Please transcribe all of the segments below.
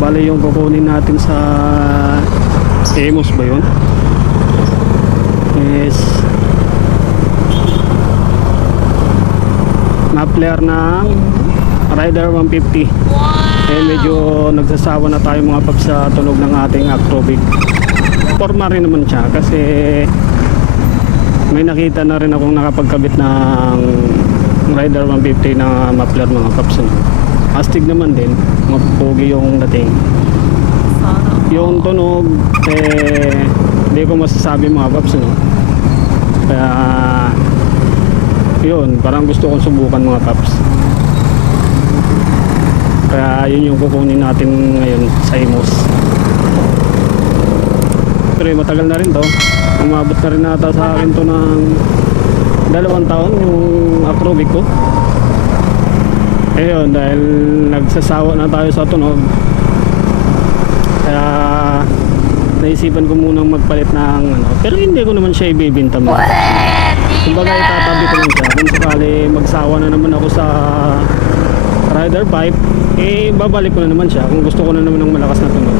Bali yung kukunin natin sa Emos ba yun? Is Mapler ng Rider 150 eh medyo nagsasawa na tayo mga paps sa tunog ng ating Acrobic forma rin naman siya kasi may nakita na rin akong nakapagkabit ng Rider 150 na Mapler mga paps no? Astig naman din mapugi yung dating. Yung tunog eh hindi ko masasabi mga paps no kaya yun parang gusto kong subukan mga paps. Kaya yun yung kukunin natin ngayon sa Imos pero eh, matagal na rin to. Umabot na rin nata sa akin to ng dalawang taon yung acrobic ko ayun dahil nagsasawa na tayo sa tunog. Kaya naisipan ko munang magpalit ng ano. Pero hindi ko naman siya ibibinta mo. Kumbaga itatabi ko lang siya. Kung sakali magsawa na naman ako sa rider pipe eh babalik ko na naman siya. Kung gusto ko na naman ng malakas na tunog.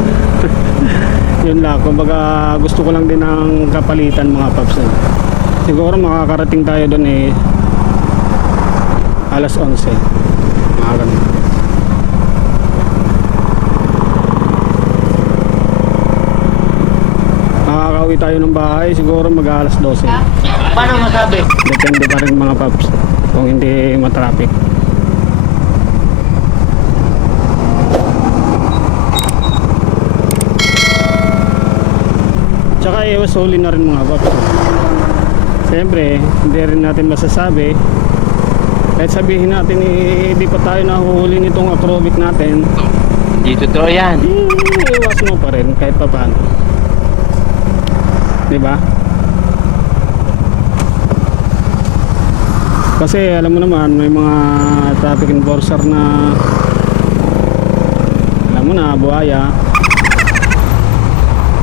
Yun lang. Kumbaga gusto ko lang din ng kapalitan mga paps eh. siguro makakarating tayo doon eh alas 11 mga ganun makakauwi tayo ng bahay siguro mag alas 12 Paano masabi? depende pa rin mga paps kung hindi matraffic. Tsaka iwas huli na rin mga paps. Siyempre hindi rin natin masasabi kahit sabihin natin eh, hindi pa tayo nahuhuli nitong acrobic natin. Hindi totoo yan. eh, iwas mo pa rin kahit pa paano. Di ba? Kasi alam mo naman may mga traffic enforcer na alam mo na buhaya.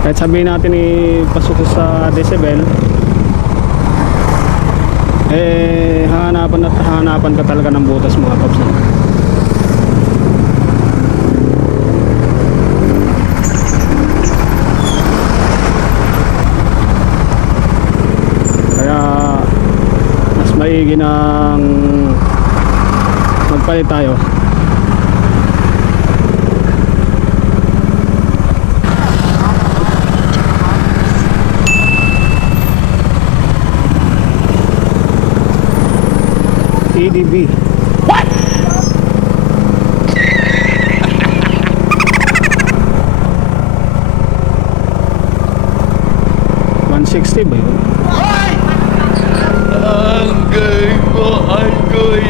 Kahit sabihin natin ipasok sa decibel eh hahanapan at hahanapan ka talaga ng butas mga paps na kaya mas maigi ng magpalit tayo EDB $160 ba yun? Anggoy ko, anggoy.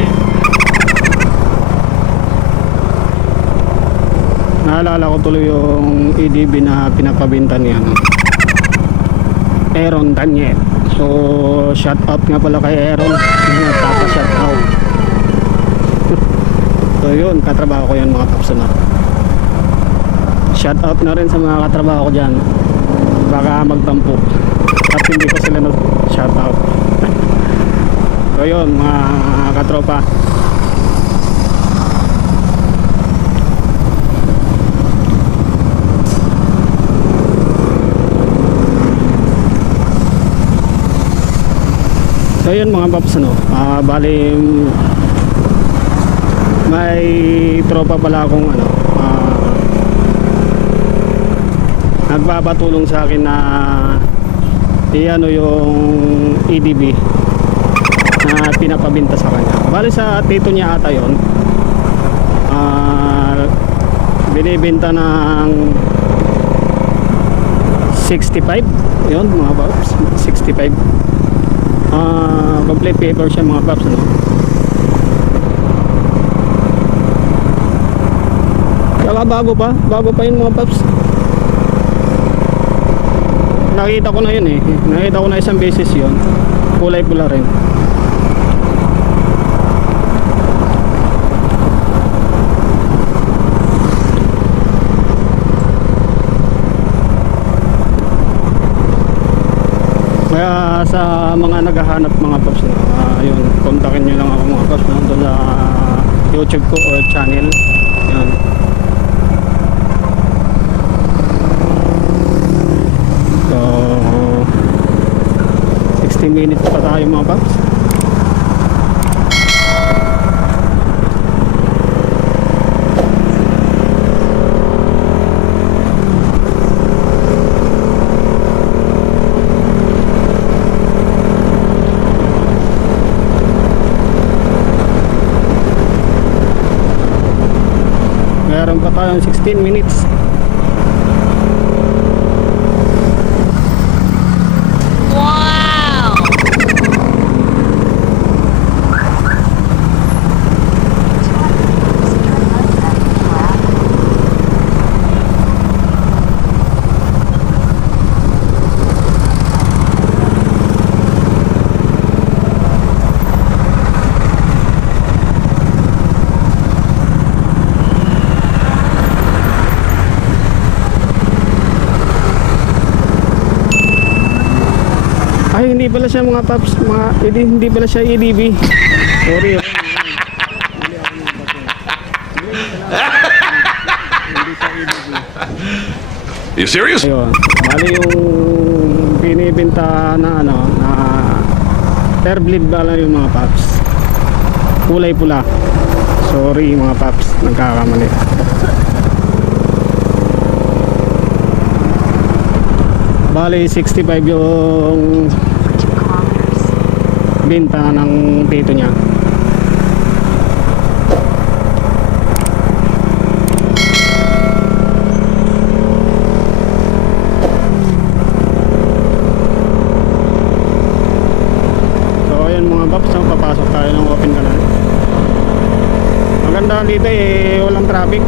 Naalala ko tuloy yung EDB na pinapabinta ni ano, Aaron Daniel. So, shout out nga pala kay Aaron. Nagpapa shout out. So, yun, katrabaho ko yan mga kapsuna. Shout out na rin sa mga katrabaho ko dyan. Baka magtampo. At hindi ko sila na shout out. so, yun, mga katropa. So yun mga paps ano, ah bali may tropa pala akong ano, ah, nagpapatulong sa akin na i-ano yung EDB na pinapabinta sa kanya. Bali sa tito niya ata yon. Ah binibenta ng 65 yun mga paps 65 Ah, complete paper siya mga paps ano. Saka bago pa, bago pa yun mga paps. Nakita ko na yun eh. Nakita ko na isang beses yun. Kulay pula rin. Kaya sa mga naghahanap mga paps uh, yun, kontakin nyo lang ako mga paps doon sa YouTube ko or channel. Yun. Minutes pa tayo mga paps. Meron pa tayong 16 minutes. Ay, hindi pala siya mga paps, mga, hindi, hindi pala siya EDB. Sorry. oh. EDB. You serious? Ayun. Bali yung binibenta na ano, na air bleed bala yung mga paps. Kulay pula. Sorry mga paps, nagkakamali. Bali 65 yung binta ng dito niya. So ayan mga paps, no, papasok tayo ng open canal. Maganda dito eh, walang traffic.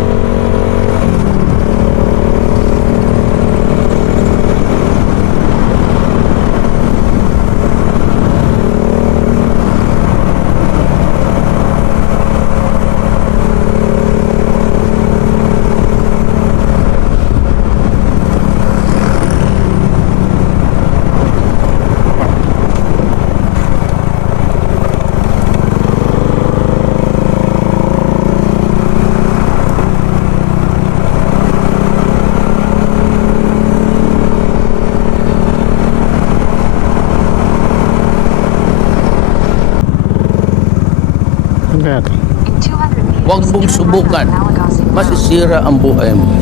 Kaya to? Huwag mong subukan. Masisira ang buhay mo.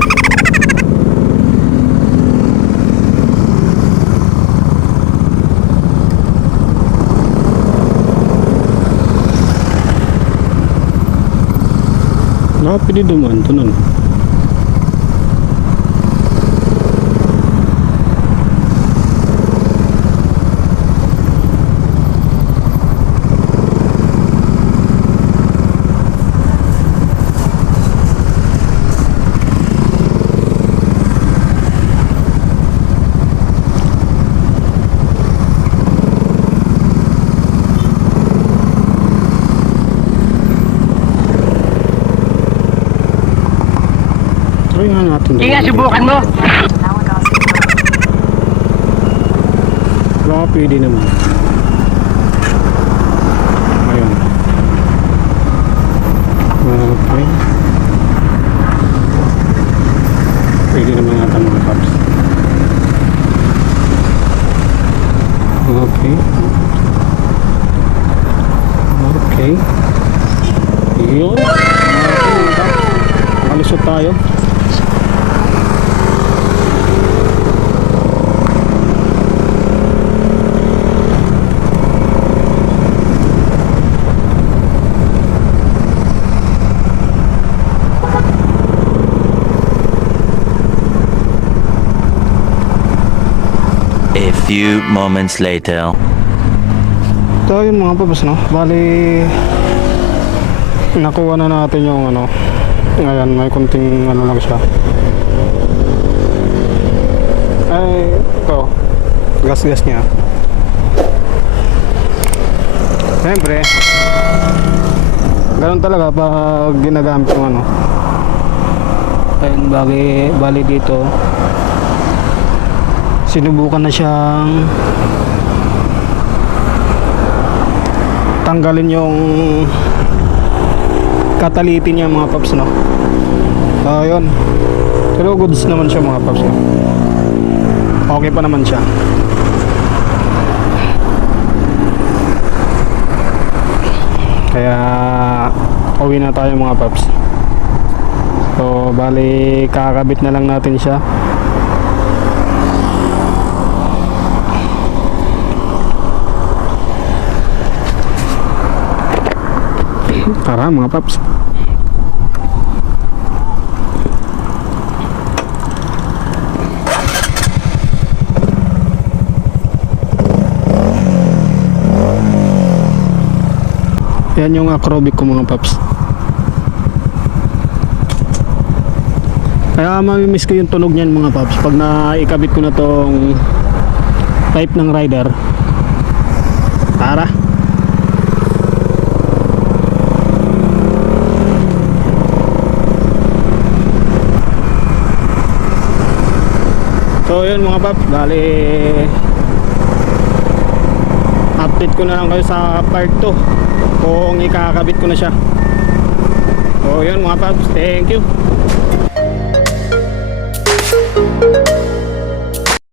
Nakapili duman, ito nun nga natin. Sige nga, subukan mo. Baka pwede naman. Ayun. Okay. Pwede naman yata mga paps. Okay. Okay. Yun. Okay, mga paps. Makalusot tayo. A few moments later. Ito yun mga papas no. Bali nakuha na natin yung ano. Ayan, may kunting ano lang siya. Ay, ito. Gas-gas niya. Siyempre, ganun talaga pag ginagamit yung ano. Ayun, bali, bali dito sinubukan na siyang tanggalin yung katalitin niya mga paps no? Uh, yun. Pero goods naman siya mga paps no? okay pa naman siya. Kaya uwi na tayo mga paps. So bali kakabit na lang natin siya. Tara mga paps. Yan yung acrobic ko mga paps. Kaya mamimiss ko yung tunog niyan mga paps pag naikabit ko na tong type ng rider. Tara. So yun mga paps, bali update ko na lang kayo sa part 2 kung ikakabit ko na siya. So yun mga paps, thank you.